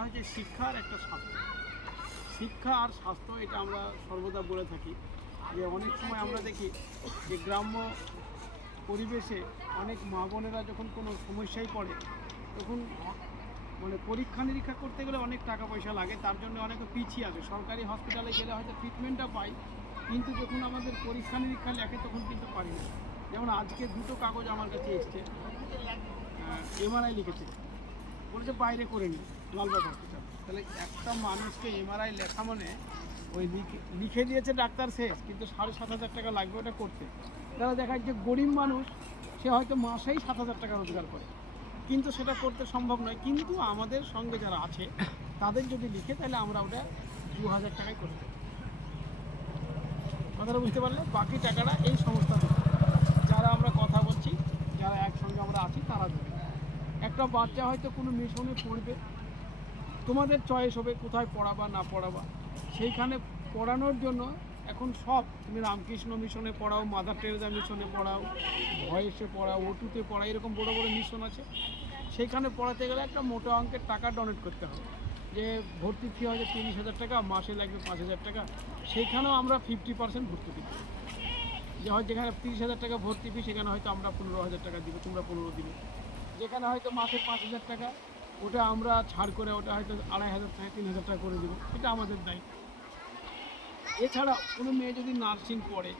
হয় যে শিক্ষা আর একটা স্বাস্থ্য। শিক্ষা আর স্বাস্থ্য এটা আমরা সর্বদা বলে থাকি যে অনেক সময় আমরা দেখি যে গ্রাম্য পরিবেশে অনেক মা বোনেরা যখন কোনো সমস্যায় পড়ে তখন মানে পরীক্ষা নিরীক্ষা করতে গেলে অনেক টাকা পয়সা লাগে, তার জন্য অনেকে পিছিয়ে আসে। সরকারি হসপিটালে গেলে হয়তো ট্রিটমেন্টটা পাই, কিন্তু যখন আমাদের পরীক্ষা নিরীক্ষা লেখে তখন কিন্তু পারি না। যেমন আজকে দুটো কাগজ আমার কাছে এসছে, এমআরআই লিখেছে, বলেছে বাইরে করে নি লালবাগ হসপিটাল। তাহলে একটা মানুষকে এমআরআই লেখা মানে ওই লিখে দিয়েছে ডাক্তার শেষ, কিন্তু 7,500 টাকা লাগবে ওটা করতে। তারা দেখায় যে গরিব মানুষ সে হয়তো মাসেই 7,000 টাকা রোজগার করে, কিন্তু সেটা করতে সম্ভব নয়। কিন্তু আমাদের সঙ্গে যারা আছে তাদের যদি লিখে তাহলে আমরা ওটা 2,000 টাকায় করতে পারি। কথাটা বুঝতে পারলে বাকি টাকাটা এই সংস্থা দেবে, যারা আমরা কথা বলছি, যারা একসঙ্গে আমরা আছি তারা দেবে। একটা বাচ্চা হয়তো কোনো মিশনে পড়বে, তোমাদের চয়েস হবে কোথায় পড়াবা না পড়াবা। সেইখানে পড়ানোর জন্য এখন সব, তুমি রামকৃষ্ণ মিশনে পড়াও, মাদার টেরেজা মিশনে পড়াও, ভয়েসে পড়াও, ওটুতে পড়াও, এরকম বড় বড় মিশন আছে। সেইখানে পড়াতে গেলে একটা মোটা অঙ্কের টাকা ডোনেট করতে হবে। যে ভর্তি ফি হয়তো 30,000 টাকা, মাসে লাগবে 5,000 টাকা, সেইখানেও আমরা 50% ভর্তুকি দিই। যে হয় যেখানে 30,000 টাকা ভর্তি ফি সেখানে হয়তো আমরা 15,000 টাকা দিব, তোমরা 15 দিবে। যেখানে হয়তো মাসে 5,000 টাকা, ওটা আমরা ছাড় করে ওটা হয়তো 2,500 টাকা 3,000 টাকা করে দেবো, এটা আমাদের দায়িত্ব। এছাড়া কোনো মেয়ে যদি নার্সিং পড়ে,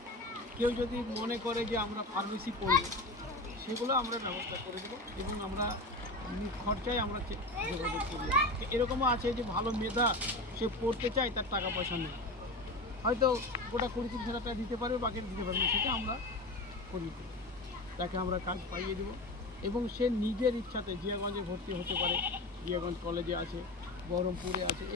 কেউ যদি মনে করে যে আমরা ফার্মেসি পড়ব, সেগুলো আমরা ব্যবস্থা করে দেবো এবং আমরা খরচায় আমরা যোগাযোগ করি। এরকমও আছে যে ভালো মেধা, সে পড়তে চায়, তার টাকা পয়সা নেই, হয়তো গোটা 20-30 হাজার টাকা দিতে পারবে, বাকি দিতে পারবে না, সেটা আমরা করিয়ে দেবো, তাকে আমরা কাজ পাইয়ে দেবো। এবং সে নিজের ইচ্ছাতে জিয়াগঞ্জে ভর্তি হতে পারে, জিয়াগঞ্জ কলেজে আছে, বহরমপুরে আছে।